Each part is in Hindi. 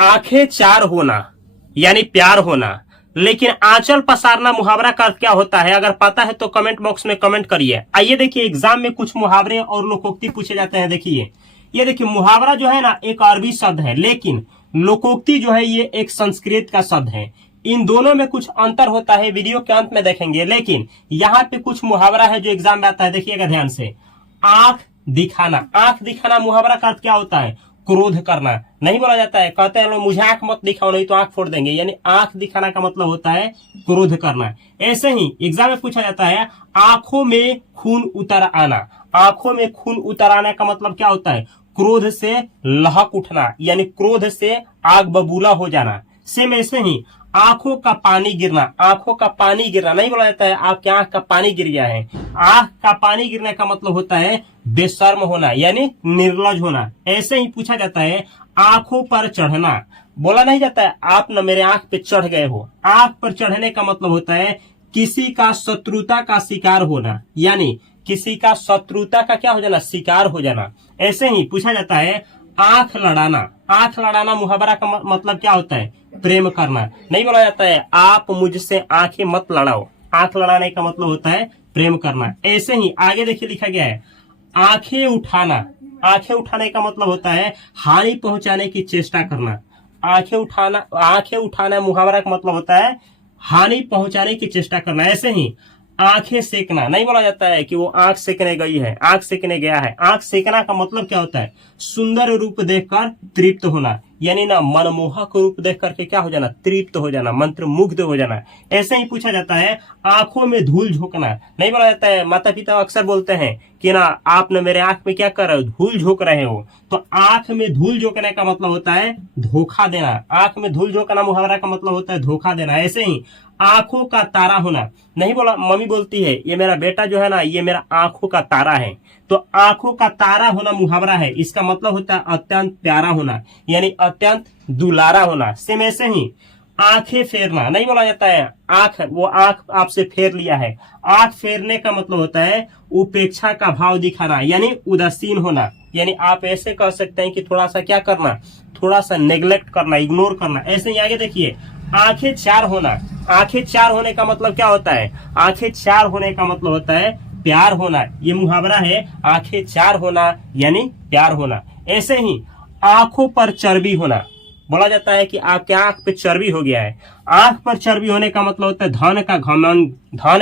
आंखें चार होना यानी प्यार होना, लेकिन आंचल पसारना मुहावरा का अर्थ क्या होता है? अगर पता है तो कमेंट बॉक्स में कमेंट करिए। आइए देखिए, एग्जाम में कुछ मुहावरे और लोकोक्ति पूछे जाते हैं। देखिए, ये देखिए, मुहावरा जो है ना एक अरबी शब्द है, लेकिन लोकोक्ति जो है ये एक संस्कृत का शब्द है। इन दोनों में कुछ अंतर होता है, वीडियो के अंत में देखेंगे। लेकिन यहाँ पे कुछ मुहावरा है जो एग्जाम में आता है, देखिएगा ध्यान से। आंख दिखाना, आंख दिखाना मुहावरा का अर्थ क्या होता है? क्रोध करना। नहीं बोला जाता है, कहते हैं लोग मुझे आंख मत दिखाओ नहीं तो आंख फोड़ देंगे, यानी आंख दिखाना का मतलब होता है क्रोध करना। ऐसे ही एग्जाम में पूछा जाता है आंखों में खून उतर आना। आंखों में खून उतर आने का मतलब क्या होता है? क्रोध से लहक उठना, यानी क्रोध से आग बबूला हो जाना। सेम ऐसे ही आंखों का पानी गिरना, आंखों का पानी गिरना। नहीं बोला जाता है आपकी आंख का पानी गिर गया है। आंख का पानी गिरने का मतलब होता है बेशर्म होना, यानी निर्लज होना। ऐसे ही पूछा जाता है आंखों पर चढ़ना। बोला नहीं जाता है आप न मेरे आंख पे चढ़ गए हो। आंख पर चढ़ने का मतलब होता है किसी का शत्रुता का शिकार होना, यानी किसी का शत्रुता का क्या हो जाना? शिकार हो जाना। ऐसे ही पूछा जाता है आंख लड़ाना। आंख लड़ाना मुहावरा का मतलब क्या होता है? प्रेम करना। नहीं बोला जाता है आप मुझसे आंखें मत लड़ाओ। आंख लड़ाने का मतलब होता है प्रेम करना। ऐसे ही आगे देखिए लिखा गया है आंखें उठाना। आंखें उठाने का मतलब होता है हानि पहुंचाने की चेष्टा करना। आंखें उठाना मुहावरा का मतलब होता है हानि पहुंचाने की चेष्टा करना। ऐसे ही आंखें सेकना। नहीं बोला जाता है कि वो आंख सेकने गई है, आंख सेकने गया है। आंख सेकना का मतलब क्या होता है? सुंदर रूप देखकर तृप्त होना, यानी ना मनमोहक रूप देख करके क्या हो जाना? तृप्त हो जाना, मंत्रमुग्ध हो जाना। ऐसे ही पूछा जाता है आंखों में धूल झोंकना। नहीं बोला जाता है, माता पिता अक्सर बोलते हैं कि ना आप न मेरे आंख में क्या कर रहे हो? धूल झोंक रहे हो। तो आंख में धूल झोंकने का मतलब होता है धोखा देना। आंख में धूल झोंकना मुहावरा का मतलब होता है धोखा देना। ऐसे ही आंखों का तारा होना। नहीं बोला, मम्मी बोलती है ये मेरा बेटा जो है ना ये मेरा आंखों का तारा है। तो आंखों का तारा होना मुहावरा है, इसका मतलब होता है अत्यंत प्यारा होना, यानी अत्यंत दुलारा होना। सेम ऐसे ही आंखें फेरना। नहीं बोला जाता है वो आंख आपसे फेर लिया है। आंख फेरने का मतलब होता है उपेक्षा का भाव दिखाना, यानी उदासीन होना। यानी आप ऐसे कह सकते हैं कि थोड़ा सा क्या करना? थोड़ा सा नेग्लेक्ट करना, इग्नोर करना। ऐसे ही आगे देखिए आंखें चार होना। आंखें चार होने का मतलब क्या होता है? आंखें चार होने का मतलब होता है प्यार होना। ये मुहावरा है आंखें चार होना यानी प्यार होना। ऐसे ही आंखों पर चर्बी होना। बोला जाता है कि आपके आंख पे चर्बी हो गया है। आंख पर चर्बी होने का मतलब होता है धन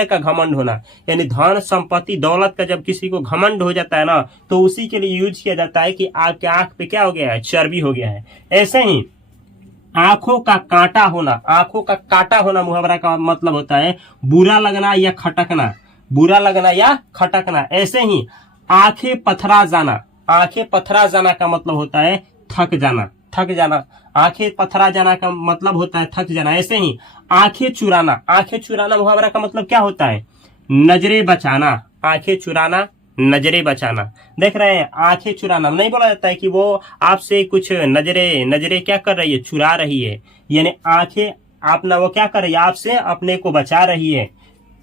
का घमंड होना, यानी धन संपत्ति दौलत का जब किसी को घमंड हो जाता है ना तो उसी के लिए यूज किया जाता है कि आपके आंख पे क्या हो गया है? चर्बी हो गया है। ऐसे ही आंखों का कांटा होना। आंखों का कांटा होना मुहावरा का मतलब होता है बुरा लगना या खटकना। बुरा लगना या खटकना। ऐसे ही आंखें पथरा जाना। आंखें पथरा जाना का मतलब होता है थक जाना, थक जाना। आंखें पथरा जाना का मतलब होता है थक जाना। ऐसे ही आंखें चुराना। आंखें चुराना मुहावरा का मतलब क्या होता है? नजरें बचाना। आंखें चुराना, नजरें बचाना। देख रहे हैं आंखें चुराना। नहीं बोला जाता है कि वो आपसे कुछ नजरें क्या कर रही है? चुरा रही है, यानी आंखें अपना वो क्या कर रही है? आपसे अपने को बचा रही है।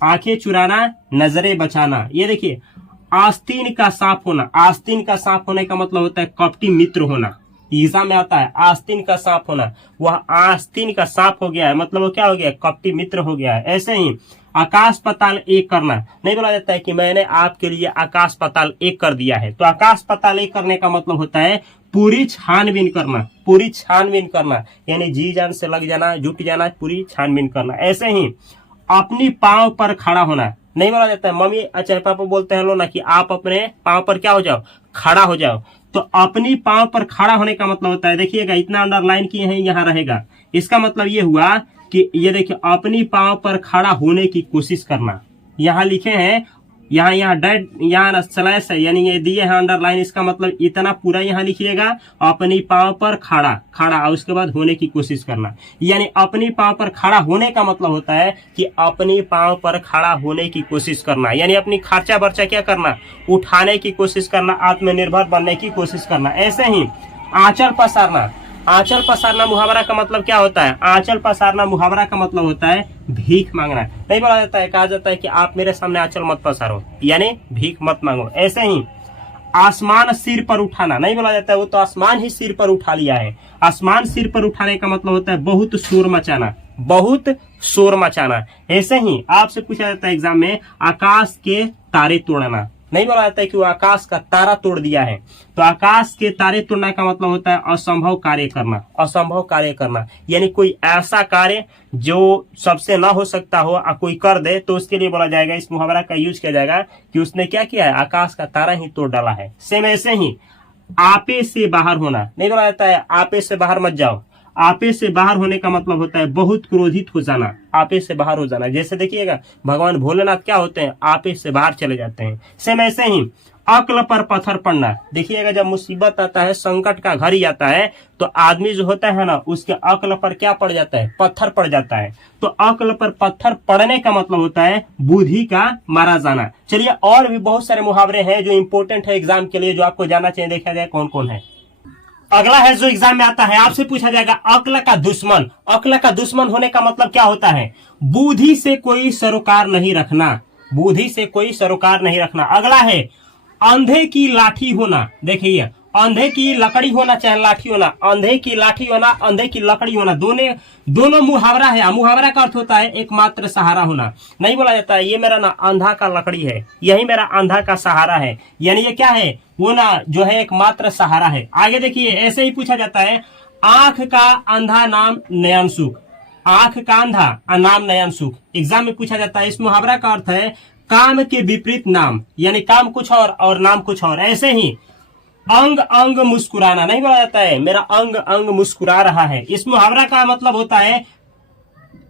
आंखें चुराना, नजरें बचाना। ये देखिए आस्तीन का सांप होना। आस्तीन का सांप होने का मतलब होता है कपटी मित्र होना। एग्जाम में आता है आस्तीन का सांप होना। वह आस्तीन का सांप हो गया है, मतलब वो क्या हो गया? कपटी मित्र हो गया है। ऐसे ही आकाश पाताल एक करना। नहीं बोला जाता है कि मैंने आपके लिए आकाश पाताल एक कर दिया है। तो आकाश पाताल एक करने का मतलब होता है पूरी छानबीन करना। पूरी छानबीन करना यानी जी जान से लग जाना, जुट जाना, पूरी छानबीन करना। ऐसे ही अपनी पांव पर खड़ा होना। नहीं बोला जाता है मम्मी अच्छा पापा बोलते हैं लोग ना कि आप अपने पांव पर क्या हो जाओ? खड़ा हो जाओ। तो अपनी पांव पर खड़ा होने का मतलब होता है, देखिएगा इतना अंडरलाइन किए हैं, यहाँ रहेगा। इसका मतलब ये हुआ कि ये देखिए अपनी पांव पर खड़ा होने की कोशिश करना। यहाँ लिखे हैं, यहाँ स्लैश है, यानी ये दिए हैं अंडरलाइन। इसका मतलब इतना पूरा यहाँ लिखिएगा अपनी पांव पर खड़ा और उसके बाद होने की कोशिश करना। यानी अपनी पांव पर खड़ा होने का मतलब होता है कि अपनी पांव पर खड़ा होने की कोशिश करना, यानी अपनी खर्चा बर्चा क्या करना? उठाने की कोशिश करना, आत्मनिर्भर बनने की कोशिश करना। ऐसे ही आंचल पसारना। आंचल पसारना मुहावरा का मतलब क्या होता है? आंचल पसारना मुहावरा का मतलब होता है भीख मांगना। नहीं बोला जाता है, कहा जाता है कि आप मेरे सामने आंचल मत पसारो, यानी भीख मत मांगो। ऐसे ही आसमान सिर पर उठाना। नहीं बोला जाता है वो तो आसमान ही सिर पर उठा लिया है। आसमान सिर पर उठाने का मतलब होता है बहुत शोर मचाना, बहुत शोर मचाना। ऐसे ही आपसे पूछा जाता है एग्जाम में आकाश के तारे तोड़ना, नहीं बोला जाता है कि वो आकाश का तारा तोड़ दिया है। तो आकाश के तारे तोड़ने का मतलब होता है असंभव कार्य करना, असंभव कार्य करना, यानी कोई ऐसा कार्य जो सबसे ना हो सकता हो और कोई कर दे तो उसके लिए बोला जाएगा, इस मुहावरा का यूज किया जाएगा कि उसने क्या किया है, आकाश का तारा ही तोड़ डाला है। सेम ऐसे ही आपे से बाहर होना, नहीं बोला जाता है आपे से बाहर मत जाओ। आपे से बाहर होने का मतलब होता है बहुत क्रोधित हो जाना, आपे से बाहर हो जाना। जैसे देखिएगा भगवान भोलेनाथ क्या होते हैं, आपे से बाहर चले जाते हैं। सेम ऐसे ही अक्ल पर पत्थर पड़ना, देखिएगा जब मुसीबत आता है, संकट का घड़ी आता है तो आदमी जो होता है ना उसके अक्ल पर क्या पड़ जाता है, पत्थर पड़ जाता है। तो अक्ल पर पत्थर पड़ने का मतलब होता है बुद्धि का मारा जाना। चलिए और भी बहुत सारे मुहावरे हैं जो इंपॉर्टेंट है एग्जाम के लिए, जो आपको जानना चाहिए। देखा जाए कौन कौन है। अगला है जो एग्जाम में आता है, आपसे पूछा जाएगा अक्ल का दुश्मन। अक्ल का दुश्मन होने का मतलब क्या होता है, बुद्धि से कोई सरोकार नहीं रखना, बुद्धि से कोई सरोकार नहीं रखना। अगला है अंधे की लाठी होना, देखिए अंधे की लकड़ी होना चाहे लाठी होना, अंधे की लाठी होना, अंधे की लकड़ी होना, दोनों मुहावरा है। मुहावरा का अर्थ होता है एकमात्र सहारा होना। नहीं बोला जाता है ये मेरा ना अंधा का लकड़ी है, यही मेरा अंधा का सहारा है, यानी ये क्या है, वो ना जो है एकमात्र सहारा है। आगे देखिए ऐसे ही पूछा जाता है आंख का अंधा नाम नयन सुख, आंख का अंधा नाम नयन सुख। एग्जाम में पूछा जाता है। इस मुहावरा का अर्थ है काम के विपरीत नाम, यानी काम कुछ और नाम कुछ और। ऐसे ही अंग अंग मुस्कुराना, नहीं बोला जाता है मेरा अंग अंग मुस्कुरा रहा है। इस मुहावरा का मतलब होता है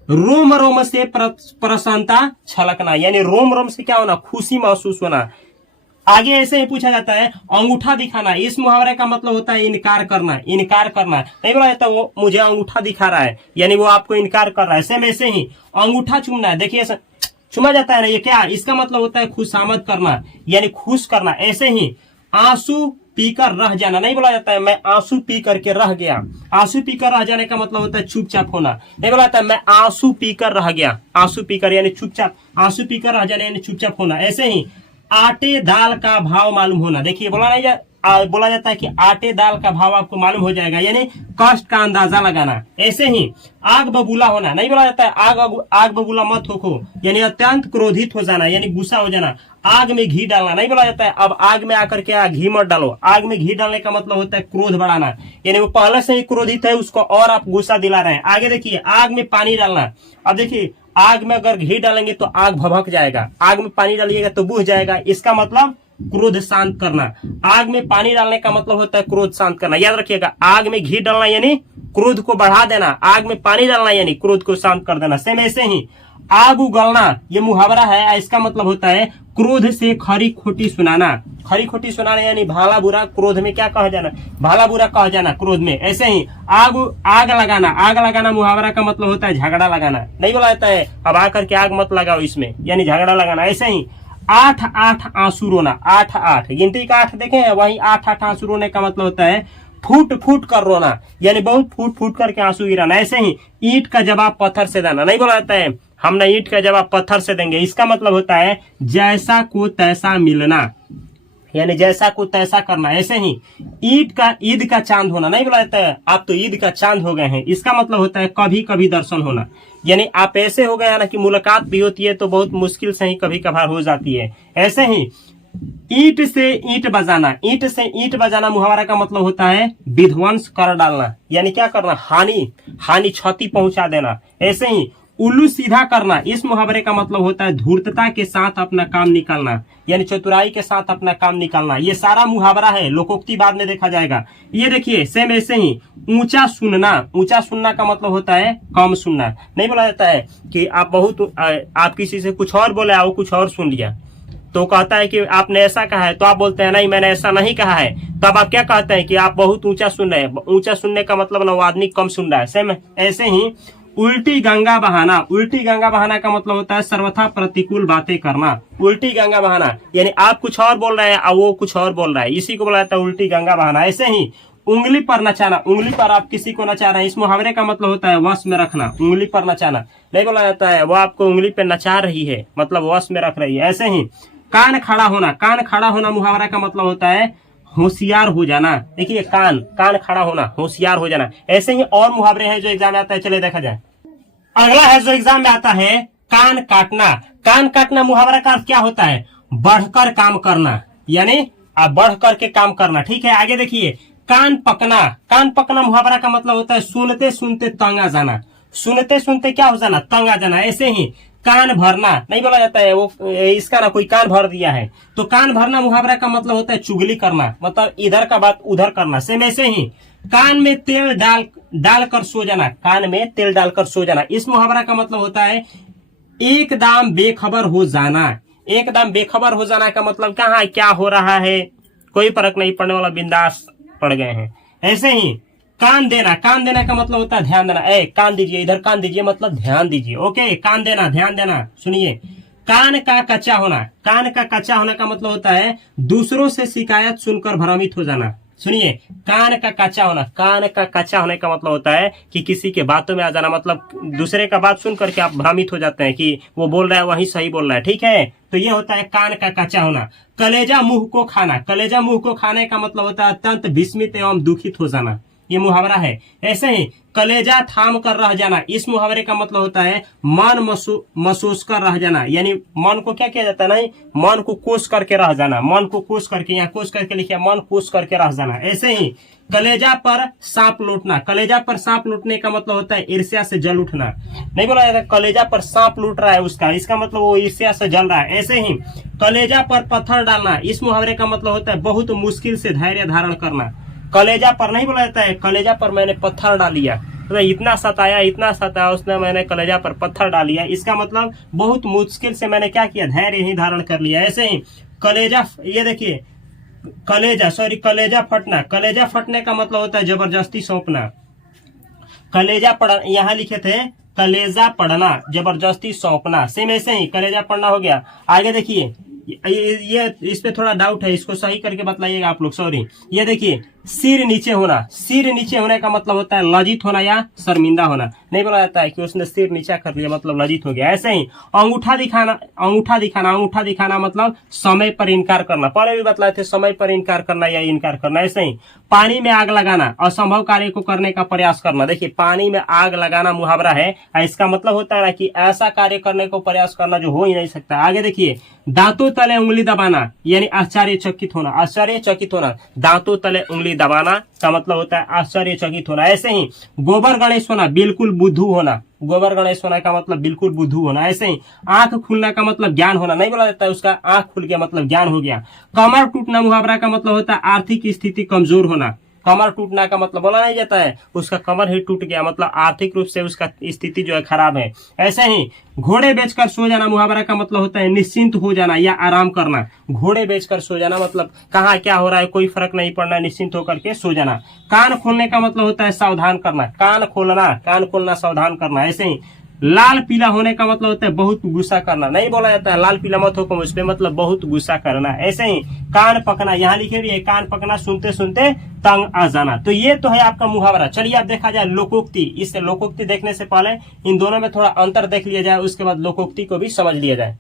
रोम रोम से प्रसन्नता छलकना, यानी रोम रोम से क्या होना, खुशी महसूस होना। आगे ऐसे ही पूछा जाता है अंगूठा दिखाना। इस मुहावरे का मतलब होता है इनकार करना, इनकार करना। नहीं बोला जाता वो मुझे अंगूठा दिखा रहा है, यानी वो आपको इनकार कर रहा है। सेम ऐसे ही अंगूठा चूमना है, देखिए चुमा जाता है ना, ये क्या, इसका मतलब होता है खुशामद करना, यानी खुश करना। ऐसे ही आंसू पीकर रह जाना, नहीं बोला जाता है मैं आंसू पी करके रह गया। आंसू पीकर रह जाने का मतलब होता है चुपचाप होना। नहीं बोला जाता है मैं आंसू पीकर रह गया, आंसू पीकर यानी चुपचाप, आंसू पीकर रह जाना यानी चुपचाप होना। ऐसे ही आटे दाल का भाव मालूम होना, देखिए बोला जाता है कि आटे दाल का भाव आपको मालूम हो जाएगा, यानी कष्ट का अंदाजा लगाना। ऐसे ही आग बबूला होना, नहीं बोला जाता है आग बबूला मत हो, यानी अत्यंत क्रोधित हो जाना, यानी गुस्सा हो जाना। आग में घी डालना, नहीं बोला जाता है अब आग में आकर के घी मत डालो। आग में घी डालने का मतलब होता है क्रोध बढ़ाना, यानी वो पहले से ही क्रोधित है उसको और आप गुस्सा दिला रहे हैं। आगे देखिए आग में पानी डालना। अब देखिए आग में अगर घी डालेंगे तो आग भभक जाएगा, आग में पानी डालिएगा तो बुझ जाएगा, इसका मतलब क्रोध शांत करना। आग में पानी डालने का मतलब होता है क्रोध शांत करना। याद रखिएगा आग में घी डालना यानी क्रोध को बढ़ा देना, आग में पानी डालना यानी क्रोध को शांत कर देना। सेम ऐसे ही आग उगलना, ये मुहावरा है, इसका मतलब होता है क्रोध से खरी खोटी सुनाना। खरी खोटी सुनाना यानी भला बुरा क्रोध में क्या कहा जाना, भला बुरा कहा जाना क्रोध में। ऐसे ही आग लगाना, आग लगाना मुहावरा का मतलब होता है झगड़ा लगाना। नहीं बोला जाता है अब आकर के आग मत लगाओ इसमें, यानी झगड़ा लगाना। ऐसे ही 8-8 आंसू रोना, 8-8 गिनती का 8 देखे हैं, वही 8-8 आंसू रोने का मतलब होता है फूट फूट कर रोना, यानी बहुत फूट फूट करके आंसू गिराना। ऐसे ही ईंट का जवाब पत्थर से देना। नहीं बोला जाता है हम ना ईंट का जवाब पत्थर से देंगे, इसका मतलब होता है जैसा को तैसा मिलना, यानी जैसा को तैसा करना। ऐसे ही ईद का चांद होना। नहीं बोला जाता है आप तो ईद का चांद हो गए हैं, इसका मतलब होता है कभी कभी दर्शन होना, यानी आप ऐसे हो गए ना कि मुलाकात भी होती है तो बहुत मुश्किल से ही कभी कभार हो जाती है। ऐसे ही ईंट से ईंट बजाना, ईंट से ईंट बजाना मुहावरा का मतलब होता है विध्वंस कर डालना, यानी क्या करना, हानि क्षति पहुंचा देना। ऐसे ही उल्लू सीधा करना, इस मुहावरे का मतलब होता है धूर्तता के साथ अपना काम निकालना, यानी चतुराई के साथ अपना काम निकालना। ये सारा मुहावरा है, लोकोक्ति बाद में देखा जाएगा। ये देखिए सेम ऐसे ही ऊंचा सुनना, ऊंचा सुनना का मतलब होता है कम सुनना। नहीं बोला जाता है कि आप किसी से कुछ और बोले वो कुछ और सुन लिया, तो कहता है कि आपने ऐसा कहा है, तो आप बोलते हैं नहीं मैंने ऐसा नहीं कहा है, तब आप क्या कहते हैं कि आप बहुत ऊंचा सुन रहे हैं। ऊंचा सुनने का मतलब ना वो आदमी कम सुन रहा है। सेम ऐसे ही उल्टी गंगा बहाना, उल्टी गंगा बहाना का मतलब होता है सर्वथा प्रतिकूल बातें करना। उल्टी गंगा बहाना यानी आप कुछ और बोल रहे हैं और वो कुछ और बोल रहा है, इसी को बोला जाता है उल्टी गंगा बहाना। ऐसे ही उंगली पर नचाना, उंगली पर आप किसी को नचा रहे हैं, इस मुहावरे का मतलब होता है वश में रखना। उंगली पर नचाना नहीं बोला जाता है वो आपको उंगली पर नचा रही है, मतलब वश में रख रही है। ऐसे ही कान खड़ा होना, कान खड़ा होना मुहावरा का मतलब होता है होशियार हो जाना। देखिए कान, कान खड़ा होना, होशियार हो जाना। ऐसे ही और मुहावरे हैं जो एग्जाम में आता है, चले देखा जाए। अगला है जो एग्जाम में आता है, कान काटना। कान काटना मुहावरा का अर्थ क्या होता है? बढ़कर काम करना, यानी आप बढ़ करके काम करना। ठीक है, आगे देखिए, कान पकना। कान पकना मुहावरा का मतलब होता है सुनते सुनते तंग आ जाना। सुनते सुनते क्या हो जाना? तंग आ जाना। ऐसे ही कान भरना नहीं बोला जाता है, वो इसका ना कोई कान भर दिया है, तो कान भरना मुहावरा का मतलब होता है चुगली करना, मतलब इधर का बात उधर करना। सेम ऐसे ही कान में तेल डालकर सो जाना। कान में तेल डालकर सो जाना, इस मुहावरा का मतलब होता है एकदम बेखबर हो जाना। एकदम बेखबर हो जाना का मतलब कहाँ क्या हो रहा है, कोई फर्क नहीं पड़ने वाला, बिंदास पड़ गए हैं। ऐसे ही कान देना। कान देना का मतलब होता है ध्यान देना। कान दीजिए, इधर कान दीजिए मतलब ध्यान दीजिए। ओके, कान देना, ध्यान देना। सुनिए, कान का कच्चा होना। कान का कच्चा होना का मतलब होता है दूसरों से शिकायत सुनकर भ्रमित हो जाना। सुनिए, कान का कच्चा होना। कान का कच्चा होने का मतलब होता है कि किसी के बातों में आ जाना, मतलब दूसरे का बात सुन करके आप भ्रमित हो जाते हैं कि वो बोल रहा है वही सही बोल रहा है। ठीक है, तो ये होता है कान का कच्चा होना। कलेजा मुंह को खाना। कलेजा मुंह को खाने का मतलब होता है अत्यंत विस्मित एवं दुखित हो जाना, ये मुहावरा है। ऐसे ही कलेजा थाम कर रह जाना, इस मुहावरे का मतलब होता है मन महसूस कर रह जाना, यानी मन को क्या किया जाता है? नहीं, मन को कोस करके रह जाना। मन को कोस करके, यहाँ कोस करके लिखिए, मन कोस करके रह जाना। ऐसे ही कलेजा पर सांप लूटना। कलेजा पर सांप लूटने का मतलब होता है ईर्ष्या से जल उठना। नहीं बोला जाता कलेजा पर सांप लूट रहा है उसका, इसका मतलब वो ईर्ष्या से जल रहा है। ऐसे ही कलेजा पर पत्थर डालना, इस मुहावरे का मतलब होता है बहुत मुश्किल से धैर्य धारण करना। कलेजा पर नहीं बोला जाता है कलेजा पर मैंने पत्थर डाल लिया, तो इतना सताया उसने, मैंने कलेजा पर पत्थर डाल लिया, इसका मतलब बहुत मुश्किल से मैंने क्या किया? धैर्य ही धारण कर लिया। ऐसे ही कलेजा, ये देखिए कलेजा फटना। कलेजा फटने का मतलब होता है जबरदस्ती सौंपना। कलेजा पढ़, यहाँ लिखे थे कलेजा पढ़ना, जबरदस्ती सौंपना। सेम ऐसे ही कलेजा पढ़ना हो गया। आगे देखिए, ये इस पे थोड़ा डाउट है, इसको सही करके बताइएगा आप लोग, सॉरी। ये देखिए, सिर नीचे होना। सिर नीचे होने का मतलब होता है लज्जित होना या शर्मिंदा होना। नहीं बोला जाता है कि उसने सिर नीचा कर लिया मतलब लज्जित हो गया। ऐसे ही अंगूठा दिखाना। अंगूठा दिखाना, अंगूठा दिखाना मतलब समय पर इनकार करना। पहले भी बतलाए थे, समय पर इनकार करना या इनकार करना। ऐसे ही पानी में आग लगाना, असंभव कार्य को करने का प्रयास करना। देखिए, पानी में आग लगाना मुहावरा है, इसका मतलब होता है कि ऐसा कार्य करने को प्रयास करना जो हो ही नहीं सकता। आगे देखिए, दांतों तले उंगली दबाना, यानी आश्चर्यचकित होना। आश्चर्यचकित होना, दांतों तले उंगली दबाना का मतलब होता है आश्चर्यचकित होना। ऐसे ही गोबर गणेश होना, बिल्कुल बुद्धू होना। गोबर गणेश होना का मतलब बिल्कुल बुद्धू होना। ऐसे ही आंख खुलना का मतलब ज्ञान होना। नहीं बोला जाता है उसका आंख खुल गया मतलब ज्ञान हो गया। कमर टूटना मुहावरा का मतलब होता है आर्थिक स्थिति कमजोर होना। कमर टूटना का मतलब बोला नहीं जाता है उसका कमर ही टूट गया, मतलब आर्थिक रूप से उसका स्थिति जो है खराब है। ऐसे ही घोड़े बेचकर सो जाना मुहावरा का मतलब होता है निश्चिंत हो जाना या आराम करना। घोड़े बेचकर सो जाना मतलब कहाँ क्या हो रहा है कोई फर्क नहीं पड़ना, निश्चिंत होकर के सो जाना। कान खोलने का मतलब होता है सावधान करना। कान खोलना सावधान करना। ऐसे ही लाल पीला होने का मतलब होता है बहुत गुस्सा करना। नहीं बोला जाता है लाल पीला मत हो, उस पे मतलब बहुत गुस्सा करना। ऐसे ही कान पकना, यहाँ लिखे भी है कान पकना, सुनते सुनते तंग आ जाना। तो ये तो है आपका मुहावरा। चलिए अब देखा जाए लोकोक्ति। इस लोकोक्ति देखने से पहले इन दोनों में थोड़ा अंतर देख लिया जाए, उसके बाद लोकोक्ति को भी समझ लिया जाए।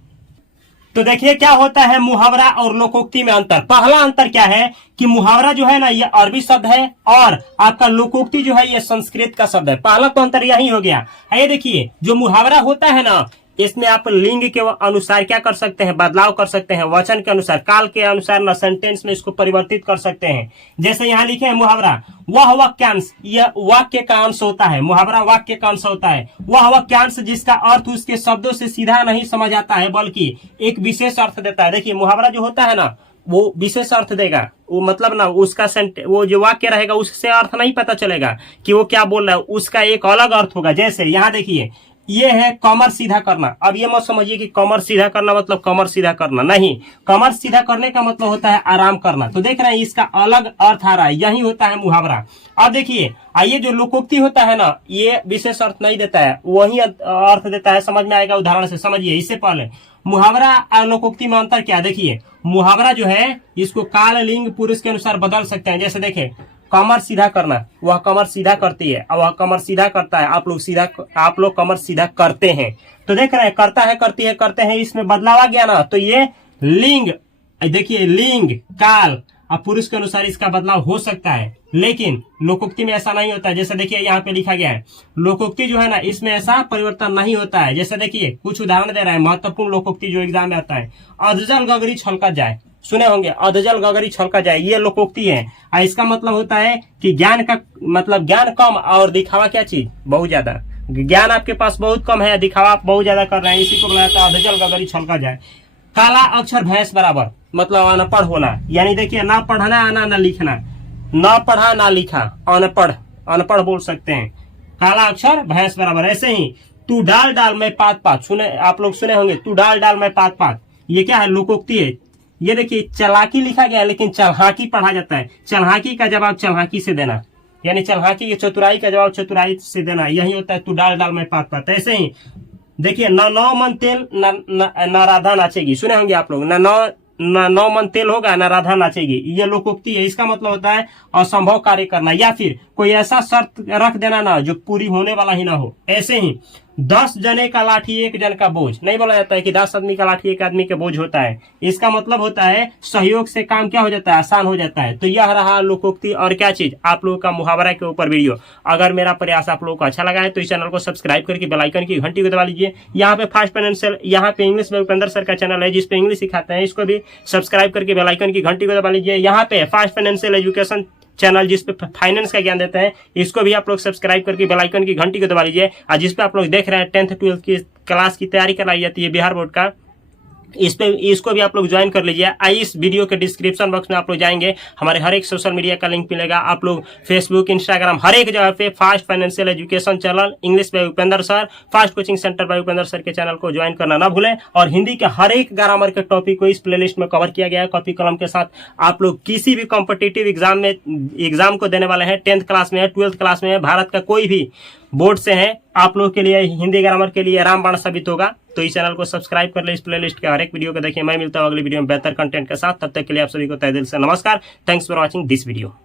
तो देखिए क्या होता है मुहावरा और लोकोक्ति में अंतर। पहला अंतर क्या है कि मुहावरा जो है ना ये अरबी शब्द है और आपका लोकोक्ति जो है ये संस्कृत का शब्द है। पहला तो अंतर यही हो गया। ये देखिए जो मुहावरा होता है ना इसमें आप लिंग के अनुसार क्या कर सकते हैं, बदलाव कर सकते हैं, वचन के अनुसार, काल के अनुसार ना सेंटेंस में इसको परिवर्तित कर सकते हैं। जैसे यहाँ लिखे हैं मुहावरा वह वाक्यांश, यह वाक्य का अंश होता है। मुहावरा वाक्य का अंश होता है। वह वाक्यांश जिसका अर्थ उसके शब्दों से सीधा नहीं समझ आता है बल्कि एक विशेष अर्थ देता है। देखिए मुहावरा जो होता है ना वो विशेष अर्थ देगा, वो मतलब ना उसका वो जो वाक्य रहेगा उससे अर्थ नहीं पता चलेगा कि वो क्या बोल रहा है, उसका एक अलग अर्थ होगा। जैसे यहाँ देखिए ये है कमर सीधा करना। अब ये मत समझिए कि कमर सीधा करना मतलब कमर सीधा करना, नहीं, कमर सीधा करने का मतलब होता है आराम करना। तो देख रहे हैं इसका अलग अर्थ आ रहा है, यही होता है मुहावरा। अब देखिए आइए जो लोकोक्ति होता है ना ये विशेष अर्थ नहीं देता है, वही अर्थ देता है। समझ में आएगा उदाहरण से, समझिए। इससे पहले मुहावरा और लोकोक्ति में अंतर क्या, देखिए मुहावरा जो है इसको काल लिंग पुरुष के अनुसार बदल सकते हैं। जैसे देखें कमर सीधा करना, वह कमर सीधा करती है और वह कमर सीधा करता है, आप लोग कमर सीधा करते हैं। तो देख रहे हैं करता है, करती है, करते हैं, इसमें बदलाव आ गया ना। तो ये लिंग, देखिए लिंग, काल और पुरुष के अनुसार इसका बदलाव हो सकता है, लेकिन लोकोक्ति में ऐसा नहीं होता है। जैसे देखिए यहाँ पे लिखा गया है, लोकोक्ति जो है ना इसमें ऐसा परिवर्तन नहीं होता है। जैसे देखिए कुछ उदाहरण दे रहा है, महत्वपूर्ण लोकोक्ति जो एग्जाम में आता है, अधजल गगरी छलका जाए, सुने होंगे अधजल गगरी छलका जाए, ये लोकोक्ति है। और इसका मतलब होता है कि ज्ञान का मतलब ज्ञान कम और दिखावा क्या चीज बहुत ज्यादा, ज्ञान आपके पास बहुत कम है, दिखावा आप बहुत ज्यादा कर रहे हैं, इसी को बोला जाता है अधजल गगरी छलका जाए। काला अक्षर भैंस बराबर मतलब अनपढ़ होना, यानी देखिए ना पढ़ना आना ना लिखना, ना पढ़ा ना लिखा, अनपढ़, अनपढ़ बोल सकते हैं। काला अक्षर भैंस बराबर। ऐसे ही तू डाल डाल मैं पात पात, सुने आप लोग सुने होंगे, तू डाल डाल मैं पात पात, ये क्या है लोकोक्ति है। ये देखिए चालाकी लिखा गया है लेकिन चलहाकी पढ़ा जाता है, चलहाकी का जवाब चलहाकी से देना, यानी चलहाकी की चतुराई का जवाब चतुराई से देना, यही होता है तू डाल डाल मैं पात पात। ऐसे ही देखिए न नौ मन तेल न राधा नाचेगी, सुने होंगे आप लोग, न नौ मन तेल होगा न राधा नाचेगी, ये लोकोक्ति है। इसका मतलब होता है असंभव कार्य करना या फिर कोई ऐसा शर्त रख देना ना जो पूरी होने वाला ही ना हो। ऐसे ही 10 जने का लाठी एक जन का बोझ, नहीं बोला जाता है कि 10 आदमी का लाठी एक आदमी के बोझ होता है। इसका मतलब होता है सहयोग से काम क्या हो जाता है, आसान हो जाता है। तो यह रहा लोकोक्ति और क्या चीज आप लोगों का मुहावरा के ऊपर वीडियो। अगर मेरा प्रयास आप लोगों को अच्छा लगा है तो इस चैनल को सब्सक्राइब करके बेल आइकन की घंटी को दबा लीजिए। यहाँ पे फास्ट फाइनेंशियल, यहाँ पे इंग्लिश में उपेंद्र सर का चैनल है जिसपे इंग्लिश सिखाते हैं, इसको भी सब्सक्राइब करके बेल आइकन की घंटी को दबा लीजिए। यहाँ पे फास्ट फाइनेंशियल एजुकेशन चैनल जिसपे फाइनेंस का ज्ञान देते हैं, इसको भी आप लोग सब्सक्राइब करके बेल आइकन की घंटी को दबा लीजिए। और जिसपे आप लोग देख रहे हैं 10th 12th की क्लास की तैयारी कराई जाती है बिहार बोर्ड का, इसको भी आप लोग ज्वाइन कर लीजिए। इस वीडियो के डिस्क्रिप्शन बॉक्स में आप लोग जाएंगे, हमारे हर एक सोशल मीडिया का लिंक मिलेगा। आप लोग फेसबुक, इंस्टाग्राम, हर एक जगह पे fast financial education channel, English by Upendra sir, fast coaching centre by Upendra sir के चैनल को ज्वाइन करना ना भूलें। और हिंदी के हर एक ग्रामर के टॉपिक को इस प्लेलिस्ट में कवर किया गया है कॉपी कलम के साथ। आप लोग किसी भी कॉम्पिटिटिव एग्जाम को देने वाले हैं, 10th क्लास में है, 12th क्लास में है, भारत का कोई भी बोर्ड से है, आप लोगों के लिए हिंदी ग्रामर के लिए रामबाण साबित होगा। तो इस चैनल को सब्सक्राइब कर ले, इस प्लेलिस्ट के हर एक वीडियो को देखिए। मैं मिलता हूँ अगली वीडियो में बेहतर कंटेंट के साथ, तब तक के लिए आप सभी को तहे दिल से नमस्कार। Thanks for watching this video.